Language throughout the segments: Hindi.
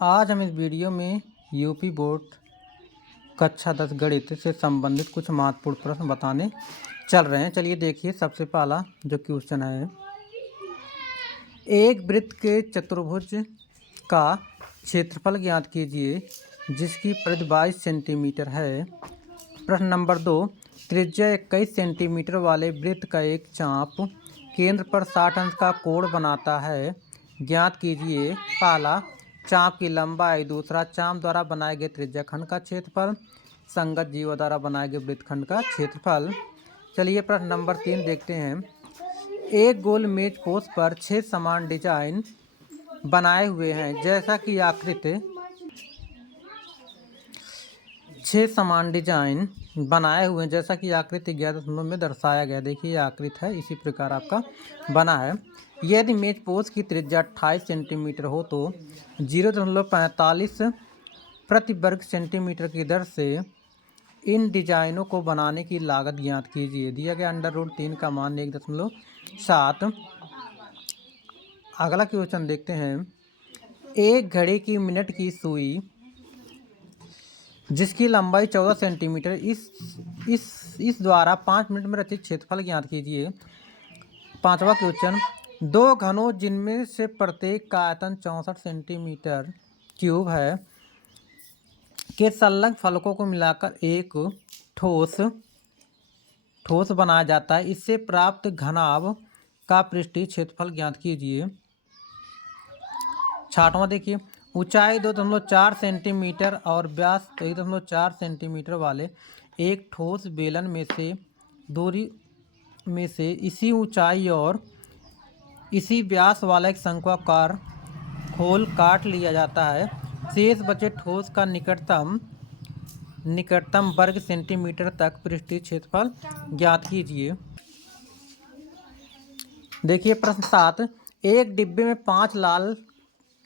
आज हम इस वीडियो में यूपी बोर्ड कक्षा 10 गणित से संबंधित कुछ महत्वपूर्ण प्रश्न बताने चल रहे हैं। चलिए देखिए, सबसे पहला जो क्वेश्चन है, एक वृत्त के चतुर्भुज का क्षेत्रफल ज्ञात कीजिए जिसकी परिधि 22 सेंटीमीटर है। प्रश्न नंबर 2, त्रिज्या 21 सेंटीमीटर वाले वृत्त का एक चाप केंद्र पर 60 अंश का कोण बनाता है। ज्ञात कीजिए पहला चाप की लंबाई, दूसरा चाप द्वारा बनाए गए त्रिज्या खंड का क्षेत्रफल, संगत जीवों द्वारा बनाए गए वृत्तखंड का क्षेत्रफल। चलिए प्रश्न नंबर 3 देखते हैं। एक गोल मेज पोस्ट पर 6 समान डिजाइन बनाए हुए हैं जैसा कि आकृति 6 समान डिजाइन बनाए हुए हैं जैसा कि आकृति 11 में दर्शाया गया। देखिए आकृति है, इसी प्रकार आपका बना है। यदि मेज पोस्ट की त्रिज्या 28 सेंटीमीटर हो तो 0.45 प्रति वर्ग सेंटीमीटर की दर से इन डिजाइनों को बनाने की लागत ज्ञात कीजिए। दिया गया √3 का मान 1.7। अगला क्वेश्चन देखते हैं। एक घड़ी की मिनट की सुई जिसकी लंबाई 14 सेंटीमीटर इस द्वारा 5 मिनट में रचित क्षेत्रफल ज्ञात कीजिए। पांचवा क्वेश्चन, दो घनों जिनमें से प्रत्येक का आयतन 64 सेंटीमीटर क्यूब है के संलग्न फलकों को मिलाकर एक ठोस बनाया जाता है। इससे प्राप्त घनाभ का पृष्ठीय क्षेत्रफल ज्ञात कीजिए। छठवां देखिए, ऊंचाई 2.4 सेंटीमीटर और व्यास 1.4 सेंटीमीटर वाले एक ठोस बेलन में से दूरी में से इसी ऊंचाई और इसी व्यास वाला एक शंक्वाकार खोल काट लिया जाता है। शेष बचे ठोस का निकटतम वर्ग सेंटीमीटर तक पृष्ठीय क्षेत्रफल ज्ञात कीजिए। देखिए प्रश्न 7, एक डिब्बे में 5 लाल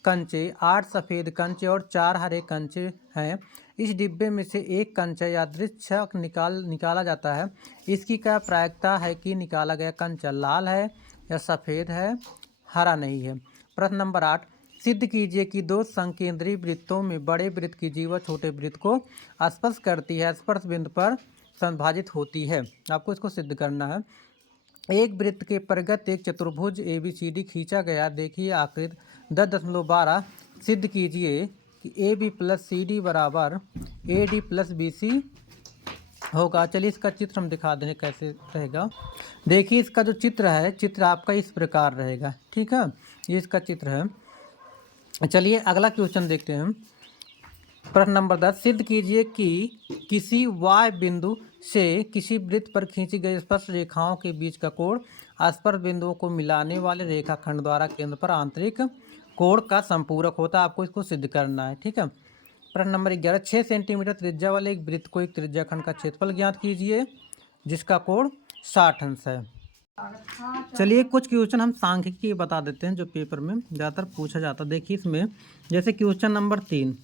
कंचे, 8 सफ़ेद कंचे और 4 हरे कंचे हैं। इस डिब्बे में से एक कंचा यादृच्छिक निकाला जाता है। इसकी क्या प्रायिकता है कि निकाला गया कंचा लाल है या सफ़ेद है, हरा नहीं है। प्रश्न नंबर 8, सिद्ध कीजिए कि दो संकेंद्री वृत्तों में बड़े वृत्त की जीवा छोटे वृत्त को स्पर्श करती है, स्पर्श बिंदु पर संभाजित होती है। आपको इसको सिद्ध करना है। एक वृत्त के परिगत एक चतुर्भुज ABCD खींचा गया। देखिए आकृति 10.12। सिद्ध कीजिए कि AB + CD बराबर AD + BC होगा। चलिए इसका चित्र हम दिखा दें कैसे रहेगा। देखिए इसका जो चित्र है, चित्र आपका इस प्रकार रहेगा, ठीक है, ये इसका चित्र है। चलिए अगला क्वेश्चन देखते हैं। प्रश्न नंबर 10, सिद्ध कीजिए कि किसी y बिंदु से किसी वृत्त पर खींची गई स्पर्श रेखाओं के बीच का कोण स्पर्श बिंदुओं को मिलाने वाले रेखाखंड द्वारा केंद्र पर आंतरिक कोण का संपूरक होता है। आपको इसको सिद्ध करना है, ठीक है। प्रश्न नंबर 11, 6 सेंटीमीटर त्रिज्या वाले एक वृत्त को एक त्रिज्याखंड का क्षेत्रफल ज्ञात कीजिए जिसका कोण 60 अंश है। चलिए कुछ क्वेश्चन हम सांख्यिकी बता देते हैं जो पेपर में ज़्यादातर पूछा जाता है। देखिए इसमें जैसे क्वेश्चन नंबर 3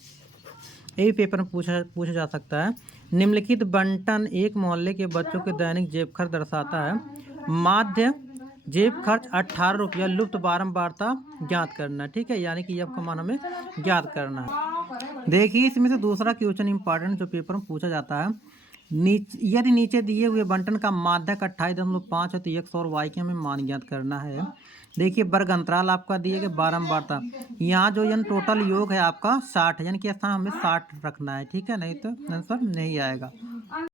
यही पेपर में पूछा जा सकता है। निम्नलिखित बंटन एक मोहल्ले के बच्चों के दैनिक जेब खर्च दर्शाता है। माध्य जेब खर्च 18 रुपया, लुप्त बारंबारता ज्ञात करना है, ठीक है, यानी कि अब का मान हमें ज्ञात करना है। देखिए इसमें से दूसरा क्वेश्चन इंपॉर्टेंट जो पेपर में पूछा जाता है। यदि नीचे दिए हुए बंटन का माध्यक 28.5 है तो x और y के हमें मान ज्ञात करना है। देखिए वर्ग अंतराल आपका दिए गए, बारंबारता यहाँ जो यानी टोटल योग है आपका 60 है, यानी कि स्थान हमें 60 रखना है, ठीक है, नहीं तो आंसर नहीं आएगा।